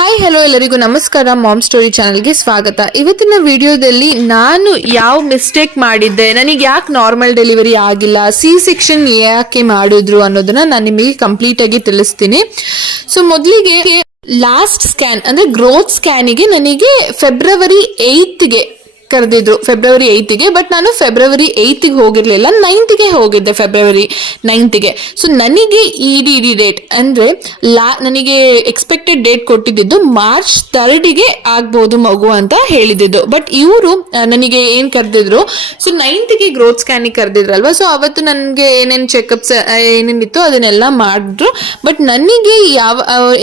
Hi hello ಎಲ್ಲರಿಗೂ ನಮಸ್ಕಾರ. Ma'am story ಚಾನಲ್ಗೆ ಸ್ವಾಗತ. ಇವತ್ತಿನ ವಿಡಿಯೋದಲ್ಲಿ ನಾನು ಯಾವ ಮಿಸ್ಟೇಕ್ ಮಾಡಿದ್ದೆ, ನನಗೆ ಯಾಕೆ ನಾರ್ಮಲ್ ಡೆಲಿವರಿ ಆಗಿಲ್ಲ, ಸಿ ಸೆಕ್ಷನ್ ಯಾಕೆ ಮಾಡಿದ್ರು ಅನ್ನೋದನ್ನ ನಾನು ನಿಮಗೆ ಕಂಪ್ಲೀಟ್ ಆಗಿ ತಿಳಿಸ್ತೀನಿ. ಸೊ ಮೊದಲಿಗೆ ಲಾಸ್ಟ್ ಸ್ಕ್ಯಾನ್ ಅಂದ್ರೆ ಗ್ರೋತ್ ಸ್ಕ್ಯಾನಿಗೆ ನನಗೆ ಫೆಬ್ರವರಿ 8ಗೆ ಕರೆದಿದ್ರು, ಫೆಬ್ರವರಿ 8ಗೆ. ಬಟ್ ನಾನು ಫೆಬ್ರವರಿ 8ಗೆ ಹೋಗಿರ್ಲಿಲ್ಲ, 9ಗೆ ಹೋಗಿದ್ದೆ, ಫೆಬ್ರವರಿ 9ಗೆ. ಸೊ ನನಗೆ ಇ ಡೇಟ್ ಅಂದ್ರೆ ನನಗೆ ಎಕ್ಸ್ಪೆಕ್ಟೆಡ್ ಡೇಟ್ ಕೊಟ್ಟಿದ್ದು ಮಾರ್ಚ್ 3ಗೆ ಆಗ್ಬೋದು ಮಗು ಅಂತ ಹೇಳಿದ್ದು. ಬಟ್ ಇವರು ನನಗೆ ಏನ್ ಕರೆದಿದ್ರು, ಸೊ 9ಗೆ ಗ್ರೋತ್ ಸ್ಕ್ಯಾನಿಗೆ ಕರೆದಿದ್ರಲ್ವಾ. ಸೊ ಅವತ್ತು ನನಗೆ ಏನೇನು ಚೆಕಪ್ಸ್ ಏನೇನಿತ್ತು ಅದನ್ನೆಲ್ಲ ಮಾಡಿದ್ರು. ಬಟ್ ನನಗೆ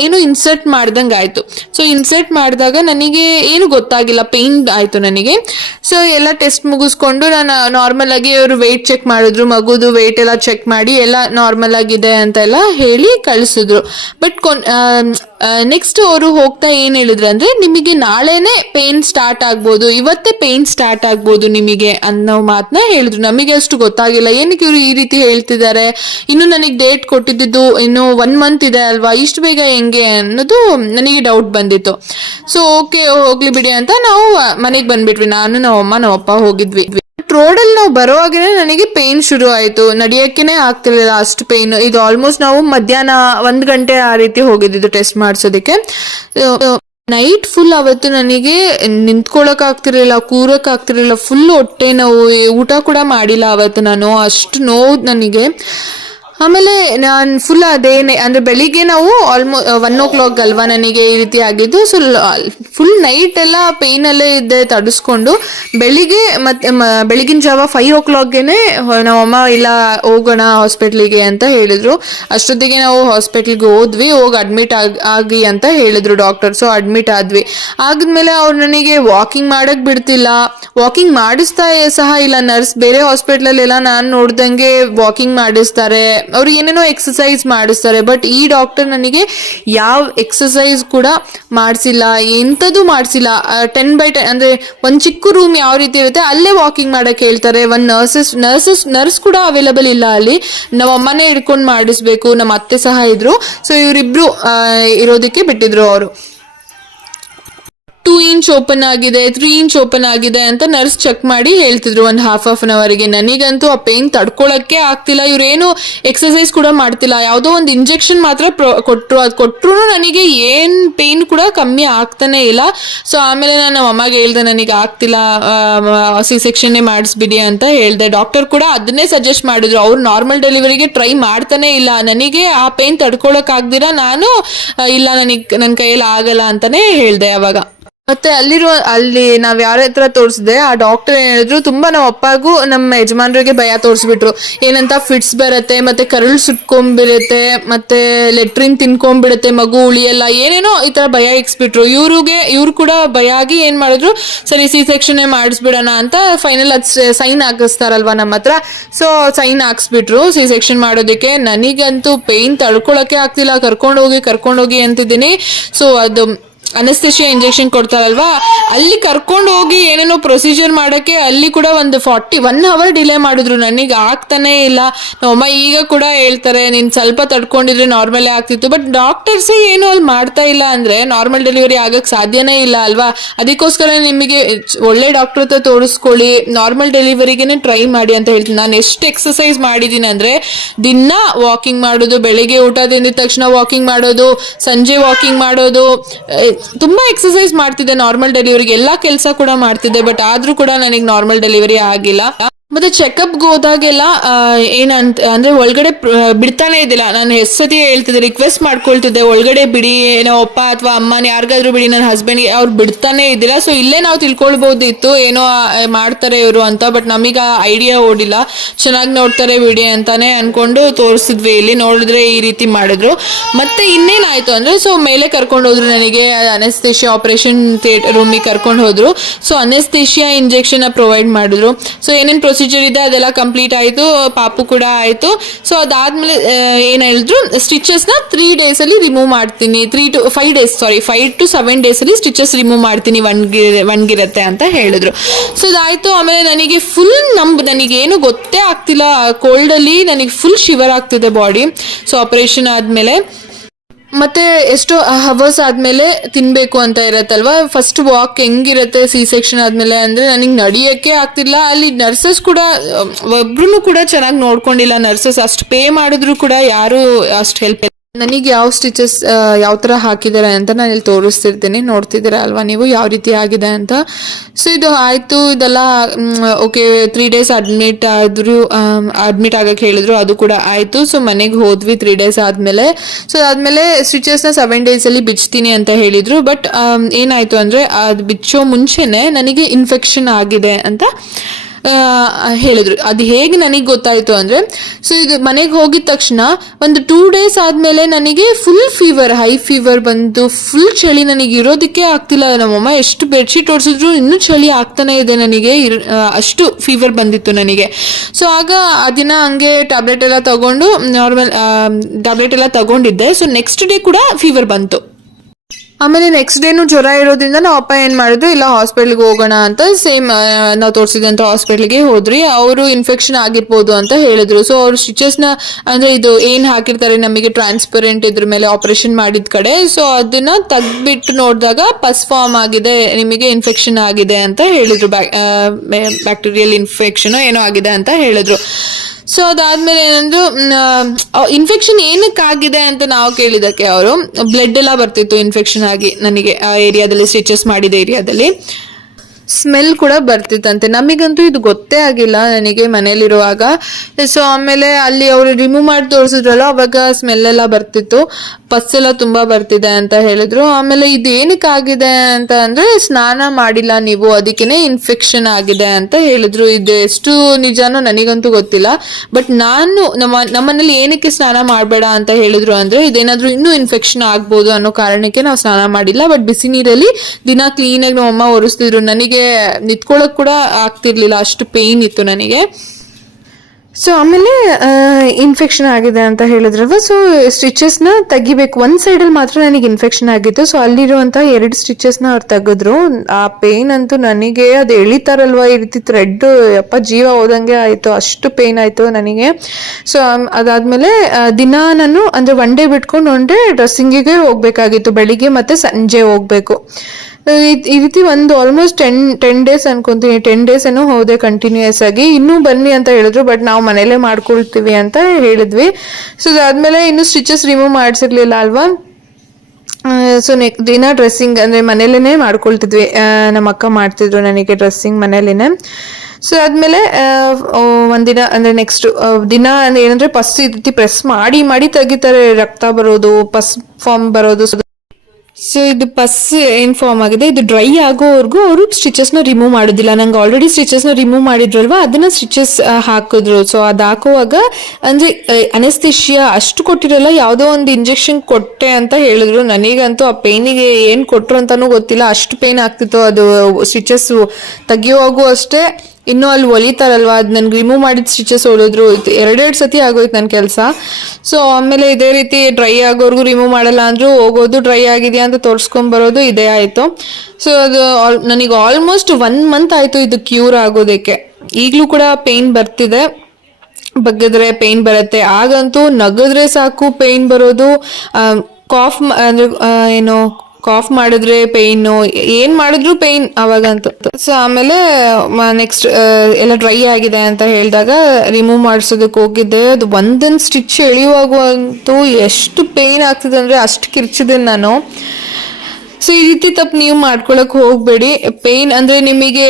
ಏನು ಇನ್ಸರ್ಟ್ ಮಾಡ್ದಂಗೆ ಆಯ್ತು. ಸೊ ಇನ್ಸರ್ಟ್ ಮಾಡಿದಾಗ ನನಗೆ ಏನು ಗೊತ್ತಾಗಿಲ್ಲ, ಪೇನ್ ಆಯ್ತು ನನಗೆ. ಸೊ ಎಲ್ಲ ಟೆಸ್ಟ್ ಮುಗಿಸ್ಕೊಂಡು ನಾನು ನಾರ್ಮಲ್ ಆಗಿ ಅವರು ವೆಯ್ಟ್ ಚೆಕ್ ಮಾಡಿದ್ರು, ಮಗುದು ವೆಯ್ಟ್ ಎಲ್ಲ ಚೆಕ್ ಮಾಡಿ ಎಲ್ಲ ನಾರ್ಮಲ್ ಆಗಿದೆ ಅಂತೆಲ್ಲ ಹೇಳಿ ಕಳಿಸಿದ್ರು. ಬಟ್ ನೆಕ್ಸ್ಟ್ ಅವರು ಹೋಗ್ತಾ ಏನ್ ಹೇಳಿದ್ರು ಅಂದ್ರೆ, ನಿಮಗೆ ನಾಳೆನೆ ಪೇನ್ ಸ್ಟಾರ್ಟ್ ಆಗ್ಬೋದು, ಇವತ್ತೇ ಪೇನ್ ಸ್ಟಾರ್ಟ್ ಆಗ್ಬೋದು ನಿಮಗೆ ಅನ್ನೋ ಮಾತನ್ನ ಹೇಳಿದ್ರು. ನಮಗೆ ಅಷ್ಟು ಗೊತ್ತಾಗಿಲ್ಲ, ಏನಕ್ಕೆ ಇವರು ಈ ರೀತಿ ಹೇಳ್ತಿದ್ದಾರೆ, ಇನ್ನು ನನಗೆ ಡೇಟ್ ಕೊಟ್ಟಿದ್ದು ಇನ್ನು 1 ಮಂತ್ ಇದೆ ಅಲ್ವಾ, ಇಷ್ಟು ಬೇಗ ಹೆಂಗೆ ಅನ್ನೋದು ನನಗೆ ಡೌಟ್ ಬಂದಿತ್ತು. ಸೊ ಓಕೆ ಹೋಗ್ಲಿ ಬಿಡಿ ಅಂತ ನಾವು ಮನೆಗೆ ಬಂದ್ಬಿಟ್ವಿ. ನಾನು ನಮ್ಮಮ್ಮ ನಮ್ಮಪ್ಪ ಹೋಗಿದ್ವಿ. ರೋಡಲ್ಲಿ ನಾವು ಬರೋವಾಗನೇ ನನಗೆ ಪೇನ್ ಶುರು ಆಯ್ತು, ನಡಿಯಕ್ಕೇನೆ ಆಗ್ತಿರ್ಲಿಲ್ಲ, ಅಷ್ಟು ಪೇನ್. ಇದು ಆಲ್ಮೋಸ್ಟ್ ನಾವು ಮಧ್ಯಾಹ್ನ 1 ಗಂಟೆ ಆ ರೀತಿ ಹೋಗಿದ್ದು ಟೆಸ್ಟ್ ಮಾಡಿಸೋದಕ್ಕೆ. ನೈಟ್ ಫುಲ್ ಅವತ್ತು ನನಗೆ ನಿಂತ್ಕೊಳಕ್ ಆಗ್ತಿರ್ಲಿಲ್ಲ, ಕೂರಕ್ ಆಗ್ತಿರ್ಲಿಲ್ಲ, ಫುಲ್ ಹೊಟ್ಟೆ ನೋವು, ಊಟ ಕೂಡ ಮಾಡಿಲ್ಲ ಅವತ್ತು ನಾನು, ಅಷ್ಟು ನೋವು ನನಗೆ. ಆಮೇಲೆ ನಾನು ಫುಲ್ ಅದೇನೆ ಅಂದ್ರೆ ಬೆಳಿಗ್ಗೆ ನಾವು ಆಲ್ಮೋಸ್ಟ್ 1 o'clock ಅಲ್ವಾ ನನಗೆ ಈ ರೀತಿ ಆಗಿದ್ದು. ಸೊ ಫುಲ್ ನೈಟ್ ಎಲ್ಲ ಪೇನ್ ಅಲ್ಲೇ ಇದ್ದೆ ತಡಿಸ್ಕೊಂಡು. ಬೆಳಿಗ್ಗೆ ಮತ್ತೆ ಬೆಳಗಿನ ಜಾವ 5 o'clockಗೆನೆ ನಮ್ಮಮ್ಮ ಇಲ್ಲ ಹೋಗೋಣ ಹಾಸ್ಪಿಟ್ಲಿಗೆ ಅಂತ ಹೇಳಿದ್ರು. ಅಷ್ಟೊತ್ತಿಗೆ ನಾವು ಹಾಸ್ಪಿಟ್ಲಿಗೆ ಹೋದ್ವಿ, ಹೋಗಿ ಅಡ್ಮಿಟ್ ಆಗಿ ಅಂತ ಹೇಳಿದ್ರು ಡಾಕ್ಟರ್. ಸೊ ಅಡ್ಮಿಟ್ ಆದ್ವಿ. ಆದ್ಮೇಲೆ ಅವ್ರು ನನಗೆ ವಾಕಿಂಗ್ ಮಾಡಕ್ ಬಿಡ್ತಿಲ್ಲ, ವಾಕಿಂಗ್ ಮಾಡಿಸ್ತಾ ಸಹ ಇಲ್ಲ ನರ್ಸ್. ಬೇರೆ ಹಾಸ್ಪಿಟ್ಲಲ್ಲೆಲ್ಲ ನಾನು ನೋಡ್ದಂಗೆ ವಾಕಿಂಗ್ ಮಾಡಿಸ್ತಾರೆ, ಅವ್ರು ಏನೇನೋ ಎಕ್ಸಸೈಸ್ ಮಾಡಿಸ್ತಾರೆ. ಬಟ್ ಈ ಡಾಕ್ಟರ್ ನನಗೆ ಯಾವ ಎಕ್ಸಸೈಸ್ ಕೂಡ ಮಾಡಿಸಿಲ್ಲ, ಎಂಥದ್ದು ಮಾಡಿಸಿಲ್ಲ. 10/10 ಅಂದ್ರೆ ಒಂದು ಚಿಕ್ಕ ರೂಮ್ ಯಾವ ರೀತಿ ಇರುತ್ತೆ ಅಲ್ಲೇ ವಾಕಿಂಗ್ ಮಾಡಕ್ಕೆ ಹೇಳ್ತಾರೆ. ನರ್ಸ್ ಕೂಡ ಅವೈಲಬಲ್ ಇಲ್ಲ ಅಲ್ಲಿ, ನಮ್ಮ ಅಮ್ಮನೇ ಹಿಡ್ಕೊಂಡು ಮಾಡಿಸ್ಬೇಕು. ನಮ್ಮ ಅತ್ತೆ ಸಹ ಇದ್ರು. ಸೊ ಇವರಿಬ್ರು ಇರೋದಕ್ಕೆ ಬಿಟ್ಟಿದ್ರು ಅವರು. 2 inch ಓಪನ್ ಆಗಿದೆ, 3 inch ಓಪನ್ ಆಗಿದೆ ಅಂತ ನರ್ಸ್ ಚೆಕ್ ಮಾಡಿ ಹೇಳ್ತಿದ್ರು ಒಂದು ಹಾಫ್ an hourಗೆ. ನನಗಂತೂ ಆ ಪೇನ್ ತಡ್ಕೊಳಕ್ಕೆ ಆಗ್ತಿಲ್ಲ. ಇವ್ರೇನು ಎಕ್ಸಸೈಸ್ ಕೂಡ ಮಾಡ್ತಿಲ್ಲ, ಯಾವುದೋ ಒಂದು ಇಂಜೆಕ್ಷನ್ ಮಾತ್ರ ಕೊಟ್ಟರು. ಅದು ಕೊಟ್ಟರು ನನಗೆ ಏನ್ ಪೇನ್ ಕೂಡ ಕಮ್ಮಿ ಆಗ್ತಾನೆ ಇಲ್ಲ. ಸೊ ಆಮೇಲೆ ನಾನು ನಮ್ಮ ಅಮ್ಮಗೆ ಹೇಳ್ದೆ, ನನಗೆ ಆಗ್ತಿಲ್ಲ, ಸಿ ಸೆಕ್ಷನ್ನೇ ಮಾಡಿಸ್ಬಿಡಿ ಅಂತ ಹೇಳ್ದೆ. ಡಾಕ್ಟರ್ ಕೂಡ ಅದನ್ನೇ ಸಜೆಸ್ಟ್ ಮಾಡಿದ್ರು. ಅವ್ರು ನಾರ್ಮಲ್ ಡೆಲಿವರಿಗೆ ಟ್ರೈ ಮಾಡ್ತಾನೆ ಇಲ್ಲ. ನನಗೆ ಆ ಪೇನ್ ತಡ್ಕೊಳಕ್ ಆಗ್ದಿರಾ ನಾನು ಇಲ್ಲ, ನನ್ನ ಕೈಯಲ್ಲಿ ಆಗಲ್ಲ ಅಂತಾನೆ ಹೇಳ್ದೆ ಅವಾಗ. ಮತ್ತೆ ಅಲ್ಲಿ ನಾವ್ ಯಾರ ಹತ್ರ ತೋರಿಸಿದೆ, ಆ ಡಾಕ್ಟರ್ ಏನಿದ್ರು ತುಂಬಾ ನಮ್ಮ ಅಪ್ಪಗೂ ನಮ್ಮ ಯಜಮಾನ್ರಿಗೆ ಭಯ ತೋರಿಸ್ಬಿಟ್ರು. ಏನಂತ ಫಿಟ್ಸ್ ಬರುತ್ತೆ, ಮತ್ತೆ ಕರಳು ಸುಟ್ಕೊಂಡ್ಬಿಡುತ್ತೆ, ಮತ್ತೆ ಲೆಟ್ರಿನ್ ತಿನ್ಕೊಂಡ್ಬಿಡುತ್ತೆ, ಮಗು ಉಳಿಯಲ್ಲ, ಏನೇನೋ ಈ ತರ ಭಯ ಇಕ್ಸ್ಬಿಟ್ರು. ಇವ್ರು ಕೂಡ ಭಯ ಆಗಿ ಏನ್ ಮಾಡಿದ್ರು, ಸರಿ ಸಿ ಸೆಕ್ಷನ್ ಮಾಡಿಸ್ಬಿಡೋಣ ಅಂತ ಫೈನಲ್ ಸೈನ್ ಹಾಕಿಸ್ತಾರಲ್ವಾ ನಮ್ಮ ಹತ್ರ. ಸೊ ಸೈನ್ ಹಾಕ್ಸ್ಬಿಟ್ರು ಸಿ ಸೆಕ್ಷನ್ ಮಾಡೋದಕ್ಕೆ. ನನಗಂತೂ ಪೇನ್ ತಡ್ಕೊಳಕ್ಕೆ ಆಗ್ತಿಲ್ಲ, ಕರ್ಕೊಂಡೋಗಿ ಅಂತಿದ್ದೀನಿ. ಸೊ ಅದು ಅನಸ್ತೇಶಿಯಾ ಇಂಜೆಕ್ಷನ್ ಕೊಡ್ತಾರಲ್ವಾ, ಅಲ್ಲಿ ಕರ್ಕೊಂಡು ಹೋಗಿ ಏನೇನೋ ಪ್ರೊಸೀಜರ್ ಮಾಡಕ್ಕೆ ಅಲ್ಲಿ ಕೂಡ ಒಂದು 1 hour ಡಿಲೇ ಮಾಡಿದ್ರು. ನನಗೆ ಆಗ್ತಾನೆ ಇಲ್ಲ. ನಮ್ಮಮ್ಮ ಈಗ ಕೂಡ ಹೇಳ್ತಾರೆ, ನೀನ್ ಸ್ವಲ್ಪ ತಡ್ಕೊಂಡಿದ್ರೆ ನಾರ್ಮಲ್ ಆಗ್ತಿತ್ತು. ಬಟ್ ಡಾಕ್ಟರ್ಸ್ ಏನು ಅಲ್ಲಿ ಮಾಡ್ತಾ ಇಲ್ಲ ಅಂದ್ರೆ ನಾರ್ಮಲ್ ಡೆಲಿವರಿ ಆಗಕ್ ಸಾಧ್ಯನೇ ಇಲ್ಲ ಅಲ್ವಾ. ಅದಕ್ಕೋಸ್ಕರ ನಿಮಗೆ ಒಳ್ಳೆ ಡಾಕ್ಟರ್ ಹತ್ರ ತೋರಿಸ್ಕೊಳ್ಳಿ, ನಾರ್ಮಲ್ ಡೆಲಿವರಿಗೆನೆ ಟ್ರೈ ಮಾಡಿ ಅಂತ ಹೇಳ್ತೀನಿ. ನಾನು ಎಷ್ಟು ಎಕ್ಸಸೈಸ್ ಮಾಡಿದ್ದೀನಿ ಅಂದ್ರೆ, ದಿನ ವಾಕಿಂಗ್ ಮಾಡೋದು, ಬೆಳಿಗ್ಗೆ ಊಟ ತಿಂದಿದ ತಕ್ಷಣ ವಾಕಿಂಗ್ ಮಾಡೋದು, ಸಂಜೆ ವಾಕಿಂಗ್ ಮಾಡೋದು, ತುಂಬಾ ಎಕ್ಸಸೈಸ್ ಮಾಡ್ತಿದ್ದೆ ನಾರ್ಮಲ್ ಡೆಲಿವರಿಗೆ. ಎಲ್ಲಾ ಕೆಲಸ ಕೂಡ ಮಾಡ್ತಿದ್ದೆ. ಬಟ್ ಆದ್ರೂ ಕೂಡ ನನಗೆ ನಾರ್ಮಲ್ ಡೆಲಿವರಿ ಆಗಿಲ್ಲ. ಮತ್ತೆ ಚೆಕಪ್ಗೆ ಹೋದಾಗೆಲ್ಲ ಏನಂತ ಅಂದ್ರೆ ಒಳಗಡೆ ಬಿಡ್ತಾನೆ ಇದ್ದಿಲ್ಲ. ನಾನು ಎಷ್ಟೊತ್ತಿ ಹೇಳ್ತಿದ್ದೆ, ರಿಕ್ವೆಸ್ಟ್ ಮಾಡ್ಕೊಳ್ತಿದ್ದೆ, ಒಳಗಡೆ ಬಿಡಿ, ನಾವು ಅಪ್ಪ ಅಥವಾ ಅಮ್ಮನ ಯಾರಿಗಾದ್ರೂ ಬಿಡಿ, ನನ್ನ ಹಸ್ಬೆಂಡ್ಗೆ. ಅವ್ರು ಬಿಡ್ತಾನೆ ಇದ್ದಿಲ್ಲ. ಸೊ ಇಲ್ಲೇ ನಾವು ತಿಳ್ಕೊಳ್ಬಹುದಿತ್ತು ಏನೋ ಮಾಡ್ತಾರೆ ಇವರು ಅಂತ. ಬಟ್ ನಮೀಗ ಐಡಿಯಾ ಓಡಿಲ್ಲ, ಚೆನ್ನಾಗಿ ನೋಡ್ತಾರೆ ಬಿಡಿ ಅಂತಾನೆ ಅನ್ಕೊಂಡು ತೋರಿಸಿದ್ವಿ. ಇಲ್ಲಿ ನೋಡಿದ್ರೆ ಈ ರೀತಿ ಮಾಡಿದ್ರು. ಮತ್ತೆ ಇನ್ನೇನಾಯ್ತು ಅಂದ್ರೆ, ಸೊ ಮೇಲೆ ಕರ್ಕೊಂಡು ಹೋದ್ರು, ನನಗೆ ಅನೆಸ್ಥೇಷಿಯಾ ಆಪರೇಷನ್ ಥಿಯೇಟರ್ ರೂಮಿಗೆ ಕರ್ಕೊಂಡು ಹೋದ್ರು. ಸೊ ಅನೆಸ್ಥೇಷಿಯಾ ಇಂಜೆಕ್ಷನ್ ಪ್ರೊವೈಡ್ ಮಾಡಿದ್ರು. ಸೊ ಏನೇನು ಪ್ರೊಸೀಜರ್ ಇದೆ ಅದೆಲ್ಲ ಕಂಪ್ಲೀಟ್ ಆಯಿತು, ಪಾಪು ಕೂಡ ಆಯಿತು. ಸೊ ಅದಾದ್ಮೇಲೆ ಏನು ಹೇಳಿದ್ರು, ಸ್ಟಿಚಸ್ನ 3 days ಅಲ್ಲಿ ರಿಮೂವ್ ಮಾಡ್ತೀನಿ, 5 to 7 days ಅಲ್ಲಿ ಸ್ಟಿಚಸ್ ರಿಮೂವ್ ಮಾಡ್ತೀನಿ, ಒಣಗಿರತ್ತೆ ಅಂತ ಹೇಳಿದ್ರು. ಸೊ ಅದಾಯಿತು. ಆಮೇಲೆ ನನಗೆ ಫುಲ್ ನನಗೇನು ಗೊತ್ತೇ ಆಗ್ತಿಲ್ಲ, ಕೋಲ್ಡಲ್ಲಿ ನನಗೆ ಫುಲ್ ಶಿವರ್ ಆಗ್ತಿದೆ ಬಾಡಿ. ಸೊ ಆಪರೇಷನ್ ಆದಮೇಲೆ ಮತ್ತೆ ಎಷ್ಟೋ ಹವರ್ಸ್ ಆದ್ಮೇಲೆ ತಿನ್ಬೇಕು ಅಂತ ಇರತ್ತಲ್ವಾ. ಫಸ್ಟ್ ವಾಕ್ ಹೆಂಗಿರತ್ತೆ ಸಿ ಸೆಕ್ಷನ್ ಆದ್ಮೇಲೆ ಅಂದ್ರೆ ನನಗೆ ನಡಿಯಕ್ಕೆ ಆಗ್ತಿಲ್ಲ. ಅಲ್ಲಿ ನರ್ಸಸ್ ಕೂಡ ಒಬ್ರು ಕೂಡ ಚೆನ್ನಾಗಿ ನೋಡ್ಕೊಂಡಿಲ್ಲ. ನರ್ಸಸ್ ಅಷ್ಟು ಪೇ ಮಾಡಿದ್ರು ಕೂಡ ಯಾರು ಅಷ್ಟು ಹೆಲ್ಪ್. ನನಗೆ ಯಾವ ಸ್ಟಿಚಸ್ ಯಾವ ಥರ ಹಾಕಿದ್ದಾರೆ ಅಂತ ನಾನು ಇಲ್ಲಿ ತೋರಿಸ್ತಿರ್ತೀನಿ, ನೋಡ್ತಿದ್ದೀರಾ ಅಲ್ವಾ ನೀವು ಯಾವ ರೀತಿ ಆಗಿದೆ ಅಂತ. ಸೊ ಇದು ಆಯಿತು, ಇದೆಲ್ಲ ಓಕೆ. 3 days ಅಡ್ಮಿಟ್ ಅಡ್ಮಿಟ್ ಆಗಕ್ಕೆ ಹೇಳಿದ್ರು, ಅದು ಕೂಡ ಆಯಿತು. ಸೊ ಮನೆಗೆ ಹೋದ್ವಿ 3 days ಆದಮೇಲೆ. ಸೊ ಆದಮೇಲೆ ಸ್ಟಿಚಸ್ನ 7 days ಬಿಚ್ತೀನಿ ಅಂತ ಹೇಳಿದರು. ಬಟ್ ಏನಾಯಿತು ಅಂದರೆ ಅದು ಬಿಚ್ಚೋ ಮುಂಚೆನೇ ನನಗೆ ಇನ್ಫೆಕ್ಷನ್ ಆಗಿದೆ ಅಂತ ಹೇಳಿದ್ರು. ಅದು ಹೇಗೆ ನನಗೆ ಗೊತ್ತಾಯಿತು ಅಂದರೆ, ಸೊ ಇದು ಮನೆಗೆ ಹೋಗಿದ ತಕ್ಷಣ ಒಂದು 2 days ಆದಮೇಲೆ ನನಗೆ ಫುಲ್ ಫೀವರ್, ಹೈ ಫೀವರ್ ಬಂದು ಫುಲ್ ಚಳಿ, ನನಗೆ ಇರೋದಕ್ಕೆ ಆಗ್ತಿಲ್ಲ. ನಮ್ಮಮ್ಮ ಎಷ್ಟು ಬೆಡ್ಶೀಟ್ ಓಡಿಸಿದ್ರು ಇನ್ನೂ ಚಳಿ ಆಗ್ತಾನೆ ಇದೆ ನನಗೆ, ಅಷ್ಟು ಫೀವರ್ ಬಂದಿತ್ತು ನನಗೆ. ಸೊ ಆಗ ಆ ದಿನ ಹಂಗೆ ಟ್ಯಾಬ್ಲೆಟ್ ಎಲ್ಲ ತಗೊಂಡು ನಾರ್ಮಲ್ ಟ್ಯಾಬ್ಲೆಟ್ ಎಲ್ಲ ತಗೊಂಡಿದ್ದೆ. ಸೊ ನೆಕ್ಸ್ಟ್ ಡೇ ಕೂಡ ಫೀವರ್ ಬಂತು. ಆಮೇಲೆ ನೆಕ್ಸ್ಟ್ ಡೇನು ಜ್ವರ ಇರೋದ್ರಿಂದ ನಾವು ಅಪ್ಪ ಏನು ಮಾಡಿದ್ರು, ಇಲ್ಲ ಹಾಸ್ಪಿಟ್ಲಿಗೆ ಹೋಗೋಣ ಅಂತ ಸೇಮ್ ನಾವು ತೋರಿಸಿದಂಥ ಹಾಸ್ಪಿಟ್ಲಿಗೆ ಹೋದ್ರಿ. ಅವರು ಇನ್ಫೆಕ್ಷನ್ ಆಗಿರ್ಬೋದು ಅಂತ ಹೇಳಿದ್ರು. ಸೊ ಅವ್ರು ಸ್ಟಿಚಸ್ನ ಅಂದರೆ ಇದು ಏನು ಹಾಕಿರ್ತಾರೆ ನಮಗೆ ಟ್ರಾನ್ಸ್ಪರೆಂಟ್ ಇದ್ರ ಮೇಲೆ ಆಪರೇಷನ್ ಮಾಡಿದ ಕಡೆ, ಸೊ ಅದನ್ನ ತೆಗ್ದ್ಬಿಟ್ಟು ನೋಡಿದಾಗ ಪಸ್ ಫಾರ್ಮ್ ಆಗಿದೆ, ನಿಮಗೆ ಇನ್ಫೆಕ್ಷನ್ ಆಗಿದೆ ಅಂತ ಹೇಳಿದ್ರು. ಬ್ಯಾಕ್ಟೀರಿಯಲ್ ಇನ್ಫೆಕ್ಷನ್ ಏನೋ ಆಗಿದೆ ಅಂತ ಹೇಳಿದ್ರು. ಸೊ ಅದಾದ್ಮೇಲೆ ಏನಂದ್ರು, ಇನ್ಫೆಕ್ಷನ್ ಏನಕ್ಕಾಗಿದೆ ಅಂತ ನಾವು ಕೇಳಿದಕ್ಕೆ ಅವರು ಬ್ಲಡ್ ಎಲ್ಲ ಬರ್ತಿತ್ತು ಇನ್ಫೆಕ್ಷನ್ ಆಗಿ ನನಗೆ ಆ ಏರಿಯಾದಲ್ಲಿ, ಸ್ಟಿಚಸ್ ಮಾಡಿದ ಏರಿಯಾದಲ್ಲಿ ಸ್ಮೆಲ್ ಕೂಡ ಬರ್ತಿತ್ತಂತೆ. ನಮಗಂತೂ ಇದು ಗೊತ್ತೇ ಆಗಿಲ್ಲ ನನಗೆ ಮನೇಲಿರುವಾಗ. ಸೊ ಆಮೇಲೆ ಅಲ್ಲಿ ಅವರು ರಿಮೂವ್ ಮಾಡಿ ತೋರಿಸಿದ್ರಲ್ಲ, ಅವಾಗ ಸ್ಮೆಲ್ ಎಲ್ಲ ಬರ್ತಿತ್ತು, ಪಸ್ಸೆಲ್ಲ ತುಂಬ ಬರ್ತಿದೆ ಅಂತ ಹೇಳಿದ್ರು. ಆಮೇಲೆ ಇದು ಏನಕ್ಕಾಗಿದೆ ಅಂತ ಅಂದರೆ, ಸ್ನಾನ ಮಾಡಿಲ್ಲ ನೀವು, ಅದಕ್ಕೇ ಇನ್ಫೆಕ್ಷನ್ ಆಗಿದೆ ಅಂತ ಹೇಳಿದ್ರು. ಇದು ಎಷ್ಟು ನಿಜಾನೋ ನನಗಂತೂ ಗೊತ್ತಿಲ್ಲ. ಬಟ್ ನಾನು ನಮ್ಮನೇಲಿ ಏನಕ್ಕೆ ಸ್ನಾನ ಮಾಡಬೇಡ ಅಂತ ಹೇಳಿದ್ರು ಅಂದರೆ, ಇದೇನಾದರೂ ಇನ್ನೂ ಇನ್ಫೆಕ್ಷನ್ ಆಗ್ಬೋದು ಅನ್ನೋ ಕಾರಣಕ್ಕೆ ನಾವು ಸ್ನಾನ ಮಾಡಿಲ್ಲ. ಬಟ್ ಬಿಸಿ ನೀರಲ್ಲಿ ದಿನ ಕ್ಲೀನಾಗಿ ನಮ್ಮಮ್ಮ ಒರೆಸ್ತಿದ್ರು. ನನಗೆ ನಿಂತ್ಕೊಳ್ಳೋಕೆ ಕೂಡ ಆಗ್ತಿರ್ಲಿಲ್ಲ, ಅಷ್ಟು ಪೇಯ್ನ್ ಇತ್ತು ನನಗೆ. ಸೊ ಆಮೇಲೆ ಇನ್ಫೆಕ್ಷನ್ ಆಗಿದೆ ಅಂತ ಹೇಳಿದ್ರಲ್ವ, ಸೊ ಸ್ಟಿಚಸ್ನ ತೆಗಿಬೇಕು. ಒಂದು ಸೈಡಲ್ಲಿ ಮಾತ್ರ ನನಗೆ ಇನ್ಫೆಕ್ಷನ್ ಆಗಿತ್ತು. ಸೊ ಅಲ್ಲಿರುವಂಥ 2 ಸ್ಟಿಚಸ್ನ ಅವ್ರು ತೆಗೆದ್ರು. ಆ ಪೇಯ್ನ್ ಅಂತೂ ನನಗೆ, ಅದು ಎಳಿತಾರಲ್ವ ಈ ರೀತಿ ಥ್ರೆಡ್, ಯಪ್ಪ ಜೀವ ಹೋದಂಗೆ ಆಯಿತು, ಅಷ್ಟು ಪೇಯ್ನ್ ಆಯಿತು ನನಗೆ. ಸೊ ಅದಾದಮೇಲೆ ದಿನ ನಾನು ಅಂದರೆ 1 day ಬಿಟ್ಕೊಂಡು 1 day ಡ್ರೆಸ್ಸಿಂಗಿಗೆ ಹೋಗಬೇಕಾಗಿತ್ತು, ಬೆಳಿಗ್ಗೆ ಮತ್ತು ಸಂಜೆ ಹೋಗಬೇಕು. ಈ ರೀತಿ ಒಂದು ಆಲ್ಮೋಸ್ಟ್ 10 days ಅನ್ಕೊಂತೀನಿ, 10 days ಏನೋ ಹೋದೆ ಕಂಟಿನ್ಯೂಯಸ್ ಆಗಿ. ಇನ್ನೂ ಬನ್ನಿ ಅಂತ ಹೇಳಿದ್ರು, ಬಟ್ ನಾವು ಮನೇಲೇ ಮಾಡ್ಕೊಳ್ತೀವಿ ಅಂತ ಹೇಳಿದ್ವಿ. ಸೊ ಅದಾದ್ಮೇಲೆ ಇನ್ನೂ ಸ್ಟಿಚಸ್ ರಿಮೂವ್ ಮಾಡಿಸಿರ್ಲಿಲ್ಲ ಅಲ್ವಾ. ಸೊ ದಿನ ಡ್ರೆಸ್ಸಿಂಗ್ ಅಂದರೆ ಮನೇಲೇ ಮಾಡ್ಕೊಳ್ತಿದ್ವಿ, ನಮ್ಮ ಅಕ್ಕ ಮಾಡ್ತಿದ್ರು ನನಗೆ ಡ್ರೆಸ್ಸಿಂಗ್ ಮನೇಲಿನೇ. ಸೊ ಆದಮೇಲೆ ಒಂದಿನ ಅಂದರೆ ನೆಕ್ಸ್ಟ್ ದಿನ ಏನಂದರೆ ಪಸ್ ಈ ರೀತಿ ಪ್ರೆಸ್ ಮಾಡಿ ಮಾಡಿ ತೆಗಿತಾರೆ, ರಕ್ತ ಬರೋದು, ಪಸ್ ಫಾರ್ಮ್ ಬರೋದು. ಸೊ ಇದು ಪಸ್ ಏನು ಫಾರ್ಮ್ ಆಗಿದೆ, ಇದು ಡ್ರೈ ಆಗೋವರೆಗೂ ಅವರು ಸ್ಟಿಚಸ್ನ ರಿಮೂವ್ ಮಾಡೋದಿಲ್ಲ. ನಂಗೆ ಆಲ್ರೆಡಿ ಸ್ಟಿಚಸ್ನ ರಿಮೂವ್ ಮಾಡಿದ್ರಲ್ವ, ಅದನ್ನ ಸ್ಟಿಚಸ್ ಹಾಕಿದ್ರು. ಸೊ ಅದು ಹಾಕುವಾಗ ಅಂದರೆ ಅನೆಸ್ಥಿಷಿಯಾ ಅಷ್ಟು ಕೊಟ್ಟಿರಲ್ಲ, ಯಾವುದೋ ಒಂದು ಇಂಜೆಕ್ಷನ್ ಕೊಟ್ಟೆ ಅಂತ ಹೇಳಿದ್ರು. ನನಗಂತೂ ಆ ಪೇಯ್ನಿಗೆ ಏನು ಕೊಟ್ಟರು ಅಂತಲೂ ಗೊತ್ತಿಲ್ಲ, ಅಷ್ಟು ಪೇಯ್ನ್ ಆಗ್ತಿತ್ತು. ಅದು ಸ್ಟಿಚಸ್ ತೆಗಿಯುವಾಗೂ ಅಷ್ಟೇ, ಇನ್ನೂ ಅಲ್ಲಿ ಹೊಲಿತಾರಲ್ವ, ಅದು ನನಗೆ ರಿಮೂವ್ ಮಾಡಿದ ಸ್ಟಿಚಸ್ ಹೊಲಿದ್ರು. 2 ಸತಿ ಆಗೋಯ್ತು ನನ್ನ ಕೆಲಸ. ಸೊ ಆಮೇಲೆ ಇದೇ ರೀತಿ ಡ್ರೈ ಆಗೋರ್ಗು ರಿಮೂವ್ ಮಾಡಲ್ಲ ಅಂದರೂ ಹೋಗೋದು, ಡ್ರೈ ಆಗಿದೆಯಾ ಅಂತ ತೋರಿಸ್ಕೊಂಬರೋದು, ಇದೇ ಆಯಿತು. ಸೊ ಅದು ನನಗೆ ಆಲ್ಮೋಸ್ಟ್ 1 month ಆಯಿತು ಇದು ಕ್ಯೂರ್ ಆಗೋದಕ್ಕೆ. ಈಗಲೂ ಕೂಡ ಪೇಯ್ನ್ ಬರ್ತಿದೆ, ಬಗ್ಗಿದ್ರೆ ಪೇಯ್ನ್ ಬರುತ್ತೆ. ಆಗಂತೂ ನಗಿದ್ರೆ ಸಾಕು ಪೇಯ್ನ್ ಬರೋದು, ಕಾಫ್ ಅಂದರೆ ಏನು ಕಾಫ್ ಮಾಡಿದ್ರೆ ಪೇಯ್ನು, ಏನು ಮಾಡಿದ್ರು ಪೇಯ್ನ್ ಅವಾಗಂತೂ. ಸೊ ಆಮೇಲೆ ನೆಕ್ಸ್ಟ್ ಎಲ್ಲ ಡ್ರೈ ಆಗಿದೆ ಅಂತ ಹೇಳಿದಾಗ ರಿಮೂವ್ ಮಾಡಿಸೋದಕ್ಕೆ ಹೋಗಿದ್ದೆ. ಅದು ಒಂದೊಂದು ಸ್ಟಿಚ್ ಎಳೆಯುವಾಗಂತೂ ಎಷ್ಟು ಪೇಯ್ನ್ ಆಗ್ತಿದೆ ಅಂದರೆ ಅಷ್ಟು ಕಿರ್ಚಿದೆ ನಾನು. ಸೊ ಈ ರೀತಿ ತಪ್ಪು ನೀವು ಮಾಡ್ಕೊಳಕ್ ಹೋಗ್ಬೇಡಿ. ಪೇಯ್ನ್ ಅಂದರೆ ನಿಮಗೆ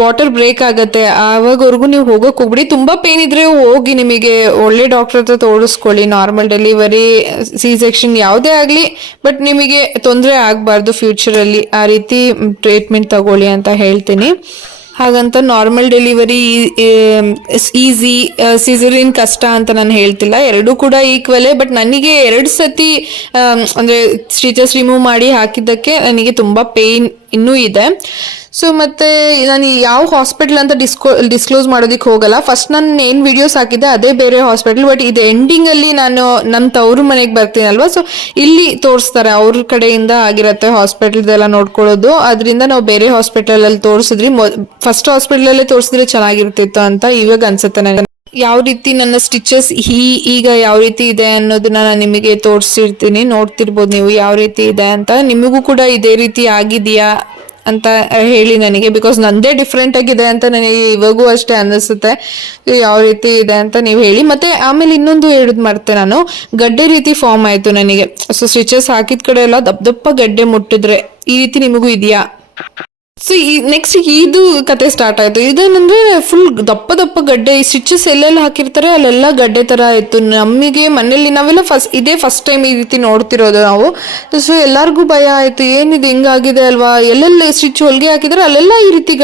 ವಾಟರ್ ಬ್ರೇಕ್ ಆಗುತ್ತೆ, ಆವಾಗವರೆಗೂ ನೀವು ಹೋಗೋಕೆ ಹೋಗ್ಬೇಡಿ. ತುಂಬ ಪೇಯ್ನ್ ಇದ್ರೆ ಹೋಗಿ ನಿಮಗೆ ಒಳ್ಳೆ ಡಾಕ್ಟರ್ ಹತ್ರ ತೋರಿಸ್ಕೊಳ್ಳಿ. ನಾರ್ಮಲ್ ಡೆಲಿವರಿ, ಸಿ ಸೆಕ್ಷನ್ ಯಾವುದೇ ಆಗಲಿ, ಬಟ್ ನಿಮಗೆ ತೊಂದರೆ ಆಗಬಾರ್ದು ಫ್ಯೂಚರಲ್ಲಿ. ಆ ರೀತಿ ಟ್ರೀಟ್ಮೆಂಟ್ ತಗೊಳ್ಳಿ ಅಂತ ಹೇಳ್ತೀನಿ. ಹಾಗಂತ ನಾರ್ಮಲ್ ಡೆಲಿವರಿ ಈಸಿ, ಸಿಸರಿನ್ ಕಷ್ಟ ಅಂತ ನಾನು ಹೇಳ್ತಿಲ್ಲ, ಎರಡೂ ಕೂಡ ಈಕ್ವಲೇ. ಬಟ್ ನನಗೆ 2 ಸತಿ ಅಂದರೆ ಸ್ಟಿಚಸ್ ರಿಮೂವ್ ಮಾಡಿ ಹಾಕಿದ್ದಕ್ಕೆ ನನಗೆ ತುಂಬ ಪೇಯ್ನ್ ಇನ್ನೂ ಇದೆ. ಸೊ ಮತ್ತು ನಾನು ಯಾವ ಹಾಸ್ಪಿಟಲ್ ಅಂತ ಡಿಸ್ಕ್ಲೋಸ್ ಮಾಡೋದಕ್ಕೆ ಹೋಗಲ್ಲ. ಫಸ್ಟ್ ನಾನು ಏನು ವಿಡಿಯೋಸ್ ಹಾಕಿದ್ದೆ ಅದೇ ಬೇರೆ ಹಾಸ್ಪಿಟಲ್. ಬಟ್ ಇದು ಎಂಡಿಂಗಲ್ಲಿ ನಾನು ನಮ್ಮ ತವ್ರ ಮನೆಗೆ ಬರ್ತೀನಲ್ವ, ಸೊ ಇಲ್ಲಿ ತೋರಿಸ್ತಾರೆ, ಅವ್ರ ಕಡೆಯಿಂದ ಆಗಿರುತ್ತೆ ಹಾಸ್ಪಿಟಲ್ದೆಲ್ಲ ನೋಡ್ಕೊಳ್ಳೋದು. ಅದರಿಂದ ನಾವು ಬೇರೆ ಹಾಸ್ಪಿಟಲಲ್ಲಿ ತೋರಿಸಿದ್ರಿ, ಫಸ್ಟ್ ಹಾಸ್ಪಿಟಲಲ್ಲೇ ತೋರಿಸಿದ್ರೆ ಚೆನ್ನಾಗಿರ್ತಿತ್ತು ಅಂತ ಇವಾಗ ಅನ್ಸುತ್ತೆ ನನಗೆ. ಯಾವ ರೀತಿ ನನ್ನ ಸ್ಟಿಚಸ್ ಈಗ ಯಾವ ರೀತಿ ಇದೆ ಅನ್ನೋದನ್ನ ನಾನು ನಿಮಗೆ ತೋರಿಸಿರ್ತೀನಿ, ನೋಡ್ತಿರ್ಬೋದು ನೀವು ಯಾವ ರೀತಿ ಇದೆ ಅಂತ. ನಿಮಗೂ ಕೂಡ ಇದೇ ರೀತಿ ಆಗಿದೆಯಾ ಅಂತ ಹೇಳಿ ನನಗೆ, ಬಿಕಾಸ್ ನಂದೇ ಡಿಫ್ರೆಂಟ್ ಆಗಿದೆ ಅಂತ ನನಗೆ ಇವಾಗೂ ಅಷ್ಟೇ ಅನ್ನಿಸುತ್ತೆ. ಯಾವ ರೀತಿ ಇದೆ ಅಂತ ನೀವು ಹೇಳಿ. ಮತ್ತೆ ಆಮೇಲೆ ಇನ್ನೊಂದು ಹೇಳೋದು ಮರ್ತೆ ನಾನು, ಗಡ್ಡೆ ರೀತಿ ಫಾರ್ಮ್ ಆಯ್ತು ನನಗೆ. ಸೊ ಸ್ಟಿಚಸ್ ಹಾಕಿದ ಕಡೆ ಎಲ್ಲ ದಪ್ಪ ದಪ್ಪ ಗಡ್ಡೆ ಮುಟ್ಟಿದ್ರೆ ಈ ರೀತಿ ನಿಮಗೂ ಇದೆಯಾ? ಸೊ ಈ ನೆಕ್ಸ್ಟ್ ಇದು ಕತೆ ಸ್ಟಾರ್ಟ್ ಆಯ್ತು. ಇದೇನಂದ್ರೆ ಫುಲ್ ದಪ್ಪ ದಪ್ಪ ಗಡ್ಡೆ, ಈ ಸ್ಟಿಚಸ್ ಎಲ್ಲೆಲ್ಲ ಹಾಕಿರ್ತಾರೆ ಅಲ್ಲೆಲ್ಲ ಗಡ್ಡೆ ತರ ಆಯ್ತು ನಮಗೆ ಮನೇಲಿ. ನಾವೆಲ್ಲ ಇದೇ ಫಸ್ಟ್ ಟೈಮ್ ಈ ರೀತಿ ನೋಡ್ತಿರೋದು ನಾವು. ಸೊ ಎಲ್ಲಾರ್ಗು ಭಯ ಆಯ್ತು, ಏನಿದು ಹಿಂಗಾಗಿದೆ ಅಲ್ವಾ, ಎಲ್ಲೆಲ್ಲ ಸ್ಟಿಚ್ ಹೊಲಿಗೆ ಹಾಕಿದ್ರೆ ಅಲ್ಲೆಲ್ಲ ಈ ರೀತಿ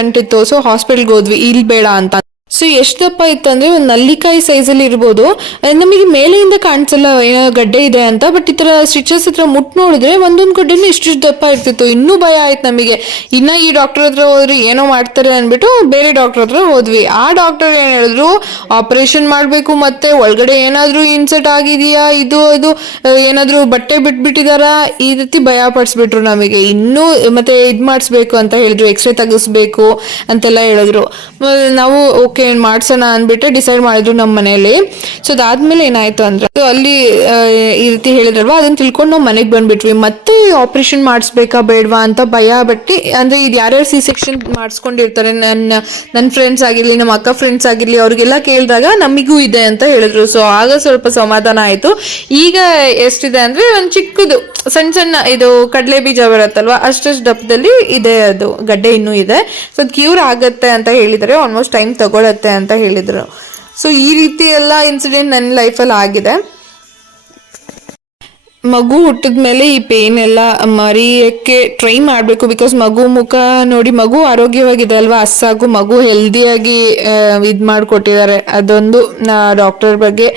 ಗಂಟಿತ್ತು. ಸೊ ಹಾಸ್ಪಿಟಲ್ಗೆ ಹೋದ್ವಿ, ಇಲ್ಲಿ ಬೇಡ ಅಂತ. ಸೊ ಎಷ್ಟು ದಪ್ಪ ಇತ್ತು ಅಂದ್ರೆ ಒಂದು ನಲ್ಲಿಕಾಯಿ ಸೈಜಲ್ಲಿ ಇರ್ಬೋದು. ನಮಗೆ ಮೇಲೆಯಿಂದ ಕಾಣಿಸಲ್ಲ ಏನೋ ಗಡ್ಡೆ ಇದೆ ಅಂತ, ಬಟ್ ಈ ತರ ಸ್ಟಿಚಸ್ ಹತ್ರ ಮುಟ್ ನೋಡಿದ್ರೆ ಒಂದೊಂದು ಗಡ್ಡೆನೂ ಇಷ್ಟು ದಪ್ಪ ಇರ್ತಿತ್ತು. ಇನ್ನೂ ಭಯ ಆಯ್ತು ನಮಗೆ. ಇನ್ನ ಈ ಡಾಕ್ಟರ್ ಹತ್ರ ಹೋದ್ರಿ ಏನೋ ಮಾಡ್ತಾರೆ ಅಂದ್ಬಿಟ್ಟು ಬೇರೆ ಡಾಕ್ಟರ್ ಹತ್ರ ಹೋದ್ವಿ. ಆ ಡಾಕ್ಟರ್ ಏನ್ ಹೇಳಿದ್ರು, ಆಪರೇಷನ್ ಮಾಡ್ಬೇಕು, ಮತ್ತೆ ಒಳಗಡೆ ಏನಾದ್ರೂ ಇನ್ಸರ್ಟ್ ಆಗಿದೆಯಾ, ಇದು ಏನಾದ್ರೂ ಬಟ್ಟೆ ಬಿಟ್ಬಿಟ್ಟಿದಾರ, ಈ ರೀತಿ ಭಯ ಪಡಿಸ್ಬಿಟ್ರು ನಮಗೆ. ಇನ್ನೂ ಮತ್ತೆ ಮಾಡಿಸ್ಬೇಕು ಅಂತ ಹೇಳಿದ್ರು, ಎಕ್ಸ್ರೇ ತೆಗಿಸ್ಬೇಕು ಅಂತೆಲ್ಲ ಹೇಳಿದ್ರು. ನಾವು ಓಕೆ ಮಾಡ್ಸೋಣ ಅಂದ್ಬಿಟ್ಟು ಡಿಸೈಡ್ ಮಾಡಿದ್ರು ನಮ್ಮ ಮನೆಯಲ್ಲಿ. ಸೊ ಅದಾದ್ಮೇಲೆ ಏನಾಯ್ತು ಅಂದ್ರೆ, ಅಲ್ಲಿ ಈ ರೀತಿ ಹೇಳಿದ್ರಲ್ವಾ, ಅದನ್ನ ತಿಳ್ಕೊಂಡು ನಾವು ಮನೆಗೆ ಬಂದ್ಬಿಟ್ವಿ. ಮತ್ತೆ ಆಪರೇಷನ್ ಮಾಡಿಸ್ಬೇಕಾ ಬೇಡವಾ ಅಂತ ಭಯ ಬಟ್ಟಿ, ಅಂದ್ರೆ ಇದು ಯಾರ್ಯಾರು C-section ಮಾಡಿಸ್ಕೊಂಡಿರ್ತಾರೆ, ನನ್ನ ಫ್ರೆಂಡ್ಸ್ ಆಗಿರ್ಲಿ, ನಮ್ಮ ಅಕ್ಕ ಫ್ರೆಂಡ್ಸ್ ಆಗಿರ್ಲಿ, ಅವ್ರಿಗೆಲ್ಲ ಕೇಳಿದಾಗ ನಮಿಗೂ ಇದೆ ಅಂತ ಹೇಳಿದ್ರು. ಸೊ ಆಗ ಸ್ವಲ್ಪ ಸಮಾಧಾನ ಆಯ್ತು. ಈಗ ಎಷ್ಟಿದೆ ಅಂದ್ರೆ ಒಂದು ಚಿಕ್ಕದು ಸಣ್ಣ ಸಣ್ಣ ಇದು ಕಡಲೆ ಬೀಜ ಬರುತ್ತಲ್ವಾ, ಅಷ್ಟಷ್ಟು ದಪ್ಪದಲ್ಲಿ ಇದೆ, ಅದು ಗಡ್ಡೆ ಇನ್ನೂ ಇದೆ. ಸೊ ಅದು ಕ್ಯೂರ್ ಆಗತ್ತೆ ಅಂತ ಹೇಳಿದರೆ, ಆಲ್ಮೋಸ್ಟ್ ಟೈಮ್ ತಗೊಳತ್ತೆ ಅಂತ ಹೇಳಿದ್ರು. ಸೊ ಈ ರೀತಿ ಎಲ್ಲ ಇನ್ಸಿಡೆಂಟ್ ನನ್ನ ಲೈಫಲ್ಲಿ ಆಗಿದೆ. ಮಗು ಹುಟ್ಟಿದ ಮೇಲೆ ಈ ಪೇನ್ ಎಲ್ಲ ಮರೆಯಕ್ಕೆ ಟ್ರೈ ಮಾಡಬೇಕು. ಬಿಕಾಸ್ ಮಗು ಮುಖ ನೋಡಿ, ಮಗು ಆರೋಗ್ಯವಾಗಿದೆ ಅಲ್ವಾ, ಅಸ್ಸಾಗು ಮಗು ಹೆಲ್ದಿಯಾಗಿ ಇದು ಮಾಡಿಕೊಟ್ಟಿದ್ದಾರೆ. ಅದೊಂದು ಡಾಕ್ಟರ್ ಬಗ್ಗೆ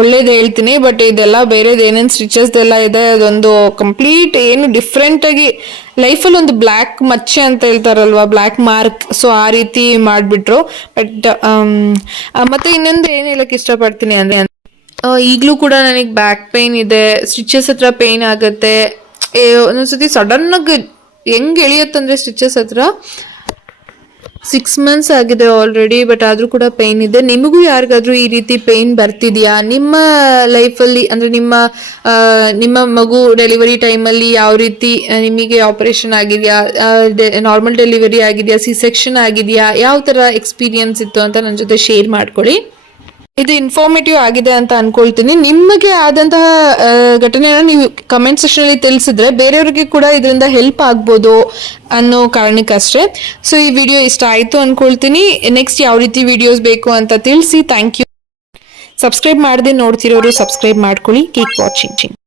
ಒಳ್ಳೇದು ಹೇಳ್ತೀನಿ. ಬಟ್ ಇದೆಲ್ಲ ಬೇರೆದು ಏನೇನು ಸ್ಟಿಚಸ್ದೆಲ್ಲ ಇದೆ, ಅದೊಂದು ಕಂಪ್ಲೀಟ್ ಏನು ಡಿಫ್ರೆಂಟಾಗಿ ಲೈಫಲ್ಲಿ ಒಂದು ಬ್ಲ್ಯಾಕ್ ಮಚ್ಚೆ ಅಂತ ಹೇಳ್ತಾರಲ್ವಾ, ಬ್ಲ್ಯಾಕ್ ಮಾರ್ಕ್. ಸೊ ಆ ರೀತಿ ಮಾಡಿಬಿಟ್ರು. ಬಟ್ ಮತ್ತೆ ಇನ್ನೊಂದು ಏನು ಹೇಳಕ್ಕೆ ಇಷ್ಟಪಡ್ತೀನಿ ಅಂದರೆ, ಈಗಲೂ ಕೂಡ ನನಗೆ ಬ್ಯಾಕ್ ಪೇನ್ ಇದೆ, ಸ್ಟಿಚಸ್ ಹತ್ರ ಪೇನ್ ಆಗುತ್ತೆ. ಒಂದೊಂದ್ಸತಿ ಸಡನ್ನಾಗಿ ಹೆಂಗೆ ಎಳಿಯತ್ತಂದ್ರೆ ಸ್ಟಿಚಸ್ ಹತ್ರ 6 months ಆಗಿದೆ ಆಲ್ರೆಡಿ, ಬಟ್ ಆದರೂ ಕೂಡ ಪೇನ್ ಇದೆ. ನಿಮಗೂ ಯಾರಿಗಾದ್ರೂ ಈ ರೀತಿ ಪೇನ್ ಬರ್ತಿದೆಯಾ ನಿಮ್ಮ ಲೈಫಲ್ಲಿ? ಅಂದರೆ ನಿಮ್ಮ ಮಗು ಡೆಲಿವರಿ ಟೈಮಲ್ಲಿ ಯಾವ ರೀತಿ ನಿಮಗೆ ಆಪರೇಷನ್ ಆಗಿದೆಯಾ, ನಾರ್ಮಲ್ ಡೆಲಿವರಿ ಆಗಿದೆಯಾ, C-section ಆಗಿದೆಯಾ, ಯಾವ ಥರ ಎಕ್ಸ್ಪೀರಿಯನ್ಸ್ ಇತ್ತು ಅಂತ ನನ್ನ ಜೊತೆ ಶೇರ್ ಮಾಡ್ಕೊಳ್ಳಿ. ಇದು ಇನ್ಫಾರ್ಮೇಟಿವ್ ಆಗಿದೆ ಅಂತ ಅನ್ಕೊಳ್ತೀನಿ. ನಿಮಗೆ ಆದಂತಹ ಘಟನೆನ ನೀವು ಕಮೆಂಟ್ ಸೆಕ್ಷನ್ ಅಲ್ಲಿ ತಿಳಿಸಿದ್ರೆ ಬೇರೆಯವ್ರಿಗೆ ಕೂಡ ಇದರಿಂದ ಹೆಲ್ಪ್ ಆಗ್ಬೋದು ಅನ್ನೋ ಕಾರಣಕ್ಕಷ್ಟೇ. ಸೊ ಈ ವಿಡಿಯೋ ಇಷ್ಟ ಆಯ್ತು ಅನ್ಕೊಳ್ತೀನಿ. ನೆಕ್ಸ್ಟ್ ಯಾವ ರೀತಿ ವಿಡಿಯೋಸ್ ಬೇಕು ಅಂತ ತಿಳಿಸಿ. Thank you. ಸಬ್ಸ್ಕ್ರೈಬ್ ಮಾಡದೆ ನೋಡ್ತಿರೋರು ಸಬ್ಸ್ಕ್ರೈಬ್ ಮಾಡ್ಕೊಳ್ಳಿ. Keep watching.